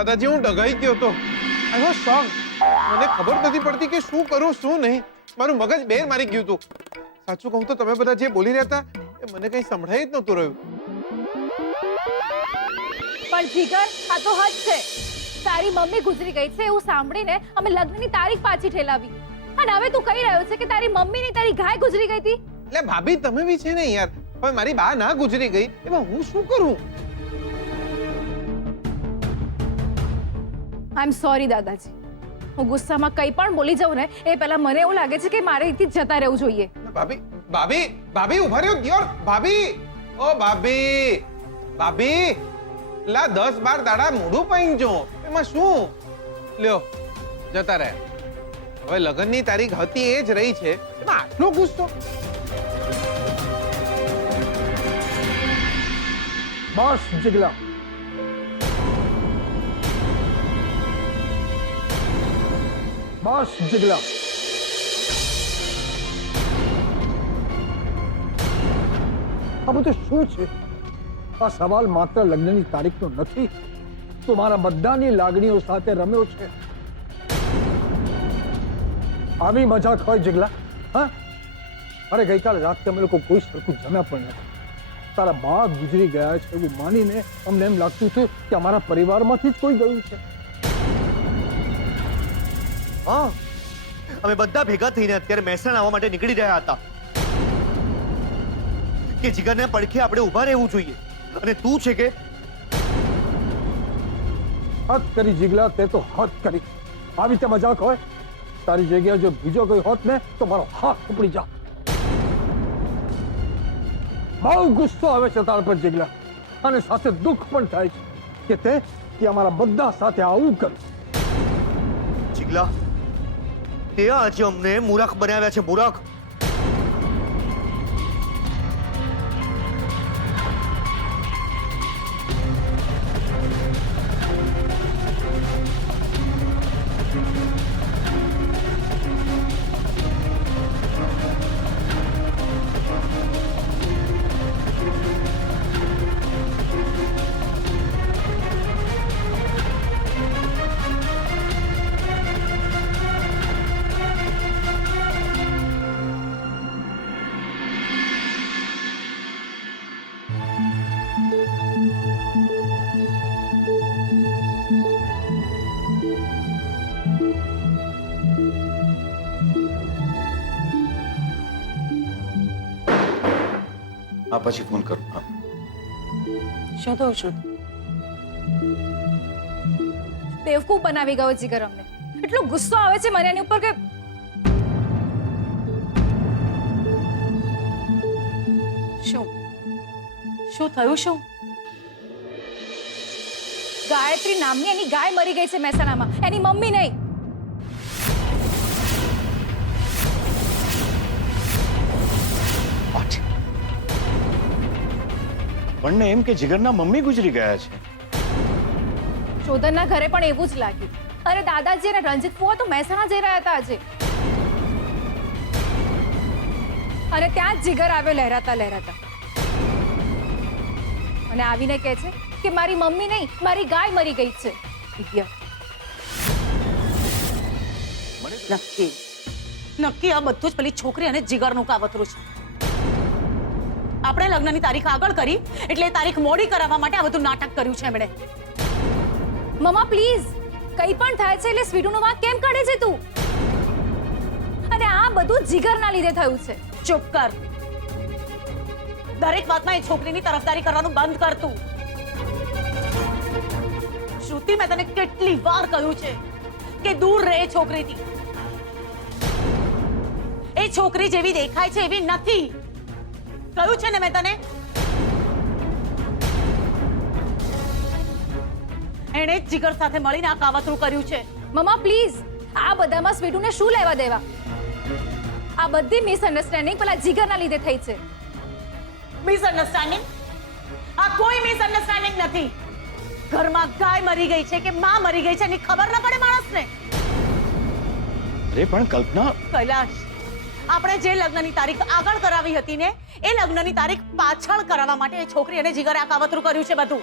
દાદાજી હું ડગાઈ ગયો તો આઈ વોઝ શોક. મને ખબર નથી પડતી કે શું કરું શું નહીં. મારું મગજ બેર મારી ગયું હતું. સાચું કહું તો તમે બધા જે બોલી રહ્યા હતા એ મને કંઈ સંભળાઈ જ નહોતું રહ્યું. પણ જીગર આ તો હદ છે. તારી મમ્મી ગુજરી ગઈ છે એવું સાંભળીને અમે લગ્નની તારીખ પાછી ઠેલાવી અને હવે તું કહી રહ્યો છે કે તારી મમ્મી ની તારી ગાય ગુજરી ગઈ હતી. એટલે ભાભી તમે બી છે ને યાર. હવે મારી બા ના ગુજરી ગઈ એમાં હું શું કરું? આઈ એમ સોરી દાદાજી. હું ગુસ્સામાં કંઈ પણ બોલી જાઉં ને એ પહેલા મને એવું લાગે છે કે મારે અહીંથી જતા રહેવું જોઈએ. ભાભી ભાભી ભાભી ઉભા રહ્યો દિયોર. ભાભી ઓ ભાભી ભાભી લા 10-12 દાડા મોઢું પૈંજો એમાં શું લ્યો જતા રહે. હવે લગ્નની તારીખ હતી એ જ રહી છે એમાં આટલો ગુસ્સો. બસ જીગલા, બસ જીગલા. આ બધું શું છે? આ સવાલ માત્ર લગ્નની તારીખનો નથી, તો મારા બધાની લાગણીઓ સાથે રમ્યો છે. આવી મજાક હોય જીગલા? હા, અરે ગઈકાલે રાત્રે અમે લોકો કોઈ સરખું જમ્યા પણ નથી. તારા બા ગુજરી ગયા છે એવું માનીને અમને એમ લાગતું હતું કે અમારા પરિવારમાંથી જ કોઈ ગયું છે. હા, અમે બધા ભેગા થઈને અત્યારે મહેસાણા આવવા માટે નીકળી રહ્યા હતા કે જીગરને પડખે આપણે ઊભા રહેવું જોઈએ. અને તું છે કે હદ કરી જીગલા, તે તો હદ કરી. આવી રીતે મજાક હોય? તારી જગ્યાએ જો બીજો કોઈ હોત ને તો મારો હાથ ઉપડી જા. બહુ ગુસ્સો આવે છે તાર પર જીગલા, અને સાથે દુઃખ પણ થાય છે કે તે અમારા બધા સાથે આવું કર્યું. જીગલા, તે આજે અમને મૂરખ બનાવ્યા છે, મૂરખ. હા, પછી ફોન કરું. હા, શું થયું શું? બેવકૂફ બનાવી ગયો જીગર અમને. એટલો ગુસ્સો આવે છે મને એની ઉપર કે શું શું થયું? શું? ગાયત્રી નામની એની ગાય મરી ગઈ છે મહેસાણામાં, એની મમ્મી નહીં. પણ એમ કે જીગરના મમ્મી ગુજરી ગયા છે. શોધનના ઘરે પણ એવું જ લાગ્યું. અરે દાદાજી અને રંજીત ફુવા તો મહેસાણા જઈ રહ્યા હતા આજે, અને ત્યાં જ જીગર આવ્યો લહેરાતા લહેરાતા, અને આવીને કહે છે કે મારી મમ્મી નહીં મારી ગાય મરી ગઈ છે. નક્કી નક્કી આ બધું જ પેલી છોકરી અને જીગરનું કાવતરું છે. આપણે લગ્નની તારીખ આગળ કરી એટલે એ તારીખ મોડી કરાવવા માટે આ બધું નાટક કર્યું છે એમણે. મમ્મા પ્લીઝ, કંઈ પણ થાય છે એટલે સ્વીટુનો વાંક કેમ કાઢે છે તું? અને આ બધું જીગરના લીધે થયું છે. ચૂપ કર. દરેક વાતમાં એ છોકરીની તરફદારી કરવાનું બંધ કર તું. શ્રુતિ, મેં તને કેટલી વાર કહ્યું છે કે દૂર રહે છોકરીથી. એ છોકરી જેવી દેખાય છે એવી નથી. કહ્યું છે ને મેં તને. એણે જ જીગર સાથે મળીને આ કાવતરું કર્યું છે. મમ્મા પ્લીઝ, આ બધામાં સ્વીટુને શું લેવા દેવા? આ બધી મિસઅન્ડરસ્ટેન્ડિંગ પેલા જીગરના લીધે થઈ છે. મિસઅન્ડરસ્ટેન્ડિંગ? આ કોઈ મિસઅન્ડરસ્ટેન્ડિંગ નથી. ઘરમાં ગાય મરી ગઈ છે કે માં મરી ગઈ છે એની ખબર ન પડે માણસને. અરે પણ કલ્પના, કૈલાશ, આપણે જે લગ્નની તારીખ આગળ કરાવી હતી ને એ લગ્નની તારીખ પાછળ કરાવવા માટે એ છોકરી અને જીગરે આ કાવતરું કર્યું છે બધું.